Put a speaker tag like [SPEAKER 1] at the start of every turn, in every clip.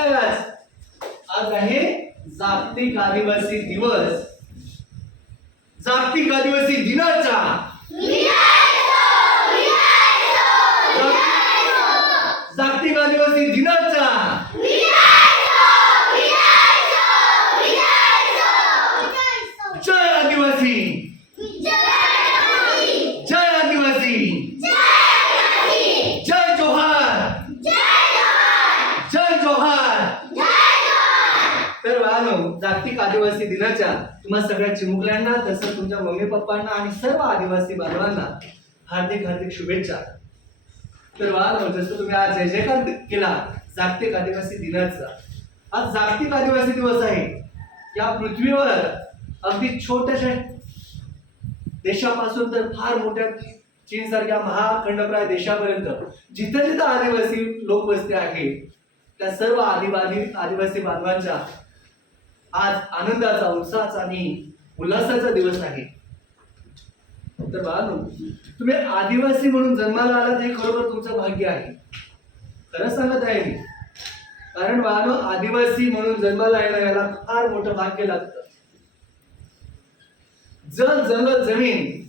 [SPEAKER 1] आज आहे जागतिक आदिवासी दिवस. जागतिक आदिवासी दिनाचा. जागतिक आदिवासी दिनाचा. आदिवासी दिनाच्या तुम्हा सगळ्या चिमुकल्यांना तसंच तुमच्या मम्मी पप्पांना आणि सर्व आदिवासी बांधवांना हार्दिक हार्दिक शुभेच्छा. तर वा जसं तुम्ही आज जय जयकार केला जागतिक आदिवासी दिनाचा. आज जागतिक आदिवासी दिवस आहे. या पृथ्वीवर अगदी छोट्याशा देशापासून तर फार मोठ्या चीन सारख्या महाखंडप्राय देशापर्यंत जिथं जिथं आदिवासी लोकवस्ती आहे त्या सर्व आदिवासी आदिवासी बांधवांच्या आज आनंदाचा उत्साहाचा आणि उल्हासाचा दिवस आहे. तर बाळांनो तुम्ही आदिवासी म्हणून जन्माला आलात हे खरोखर तुमचं भाग्य आहे. खरंच सांगत आहे मी. कारण बाळांनो आदिवासी म्हणून जन्माला येणं याला फार मोठं भाग्य लागतं. जल जंगल जमीन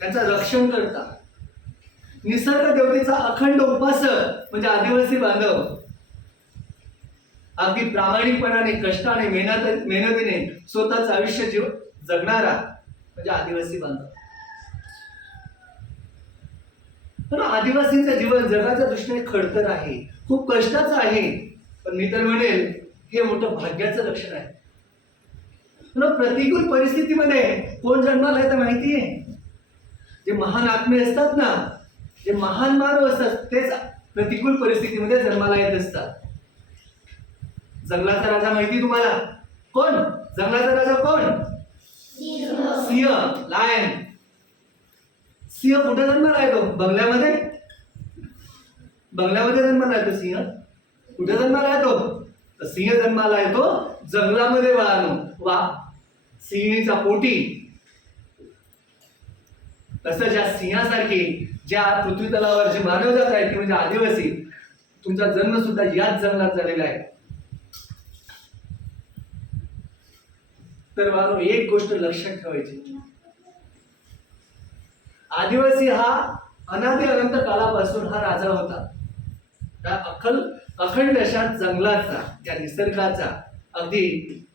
[SPEAKER 1] त्यांचं रक्षण करता निसर्ग देवतेचा अखंड उपासक म्हणजे आदिवासी बांधव. अगदी प्रामाणिकपणाने कष्टाने मेहनत मेहनतीने स्वतःच आयुष्य जीव जगणारा म्हणजे आदिवासी बांधव. पण आदिवासींचं जीवन जगाच्या दृष्टीने खडतर आहे खूप कष्टाचं आहे पण मी तर म्हणेल हे मोठं भाग्याचं लक्षण आहे. प्रतिकूल परिस्थितीमध्ये कोण जन्माला तर माहिती आहे जे महान आत्मे असतात ना जे महान मानव असतात तेच प्रतिकूल परिस्थितीमध्ये जन्माला येत असतात. जंगलाचा राजा माहिती तुम्हाला? कोण? जंगलाचा राजा कोण? सिंह. लायन. सिंह कुठे जन्माला येतो बंगल्यामध्ये? बंगल्यामध्ये जन्माला येतो सिंह. कुठे जन्माला येतो तर सिंह जन्माला येतो जंगलामध्ये वळालो वा. सिंहीचा पोटी. तसं ज्या सिंहासारखी ज्या पृथ्वी तलावर जे मानवजात आहेत ती म्हणजे आदिवासी तुमचा जन्म सुद्धा याच जंगलात झालेला आहे. तर बाळांनो, एक गोष्ट लक्षात ठेवायची. आदिवासी हा अनादि अनंत काळापासून हा राजा होता. त्या अखल अखंड अशा जंगलाचा त्या निसर्गाचा अगदी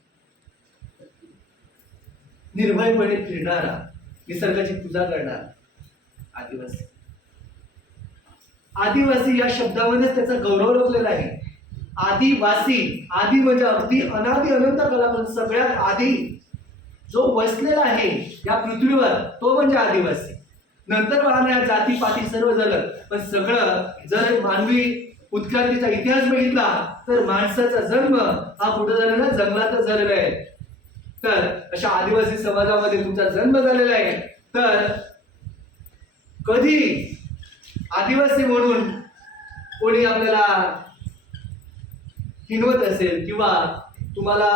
[SPEAKER 1] निर्भयपणे फिरणारा निसर्गाची पूजा करणारा आदिवासी. आदिवासी या शब्दामध्येच त्याचा गौरव लपलेला आहे. आदिवासी आदी म्हणजे अगदी अनादि अनंत काळापासून सगळ्यात आधी जो वसलेला आहे या पृथ्वीवर तो म्हणजे आदिवासी. नंतर वाहणाऱ्या जाती पाती सर्व झालं पण सगळं जर मानवी उत्क्रांतीचा इतिहास बघितला तर माणसाचा जन्म हा कुठं झालेला ना जंगलातच झालेला आहे. तर अशा आदिवासी समाजामध्ये तुमचा जन्म झालेला आहे. तर कधी आदिवासी म्हणून कोणी आपल्याला हिनवत असेल किंवा तुम्हाला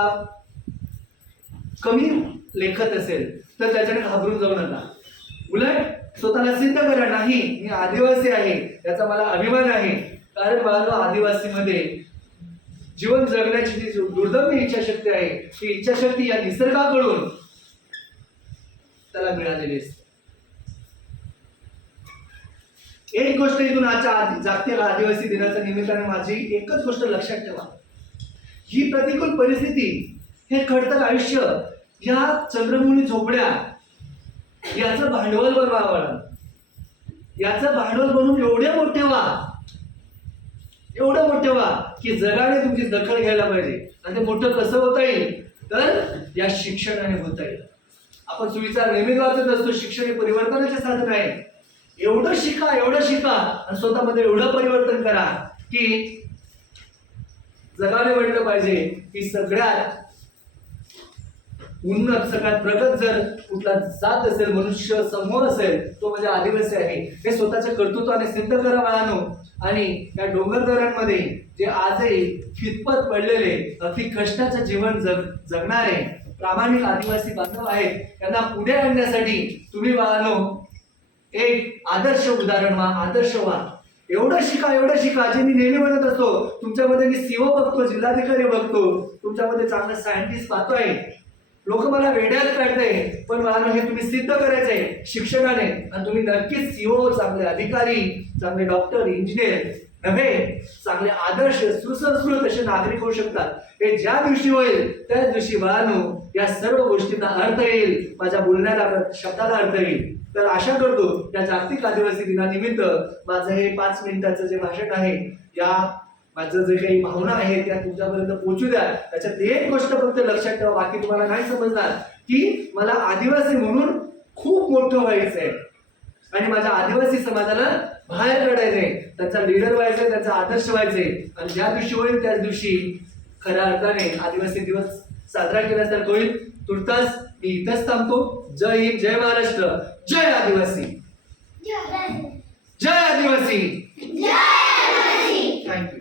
[SPEAKER 1] कमी लेखत असेल तर त्याच्याने घाबरून जाऊ नका. उलट स्वतःला सिद्ध करा नाही मी आदिवासी आहे याचा मला अभिमान आहे. कारण मला आदिवासीमध्ये जीवन जगण्याची जी दुर्दम्य इच्छाशक्ती आहे ती इच्छाशक्ती या निसर्गाकडून त्याला मिळालेली असते. एक गोष्ट इथून आजच्या आधी जागतिक आदिवासी दिनाच्या निमित्ताने माझी एकच गोष्ट लक्षात ठेवा. ही प्रतिकूल परिस्थिती हे खडतर आयुष्य या चंद्रमुनी झोपड्या याचं भांडवल बनवावं याचं भांडवल बनवून एवढे मोठे व्हा एवढं मोठे व्हा की जगाने तुमची दखल घ्यायला पाहिजे. आणि ते मोठं कसं होता येईल? तर या शिक्षणाने होता येईल. आपण सुविचार नेहमीच वाचत असतो शिक्षण हे परिवर्तनाचे साधन आहे. एवढं शिका एवढं शिका आणि स्वतःमध्ये एवढं परिवर्तन करा की जगाने म्हटलं पाहिजे की सगळ्यात उन्नत सगळ्यात प्रगत जर कुठला जात असेल मनुष्य समोर असेल तो म्हणजे आदिवासी आहे. हे स्वतःच्या कर्तृत्वाने सिद्ध करा आणू आणि या डोंगरदऱ्यांमध्ये जे आजही खितपत पडलेले अति कष्टाचं जीवन जग जगणारे प्रामाणिक आदिवासी बांधव आहेत त्यांना पुढे आणण्यासाठी तुम्ही बाळानो एक आदर्श उदाहरण व्हा आदर्श व्हा एवढं शिका एवढं शिका. जे मी नेहमी म्हणत असतो तुमच्यामध्ये मी सीओ बघतो जिल्हाधिकारी बघतो. तुमच्यामध्ये चांगलं सायंटिस्ट पाहतोय. लोक मला वेड्यात काढताय. पण मला हे तुम्ही सिद्ध करायचंय शिक्षकाने आणि तुम्ही नक्कीच सीओ चांगले अधिकारी चांगले डॉक्टर इंजिनियर नव्हे चांगले आदर्श सुसंस्कृत असे नागरिक होऊ शकतात. हे ज्या दिवशी होईल त्याच दिवशी बाळानो या सर्व गोष्टींना अर्थ येईल. माझ्या बोलण्याला शब्दाला अर्थ येईल. तर आशा करतो या जागतिक आदिवासी दिनानिमित्त माझं हे पाच मिनिटाचं जे भाषण आहे या माझं जे काही भावना आहेत त्या तुमच्यापर्यंत पोहोचू द्या. त्याच्यात एक गोष्ट फक्त लक्षात ठेवा बाकी तुम्हाला नाही समजणार की मला आदिवासी म्हणून खूप मोठं व्हायचं आहे. आणि माझ्या आदिवासी समाजाला बाहेर काढायचंय त्यांचा लीडर व्हायचंय त्यांचा आदर्श व्हायचंय आणि ज्या दिवशी होईल त्याच दिवशी खऱ्या अर्थाने आदिवासी दिवस साजरा केल्यासारखं होईल तुर्तास मी इथंच थांबतो. जय हिंद जय महाराष्ट्र. जय आदिवासी. जय आदिवासी. थँक्यू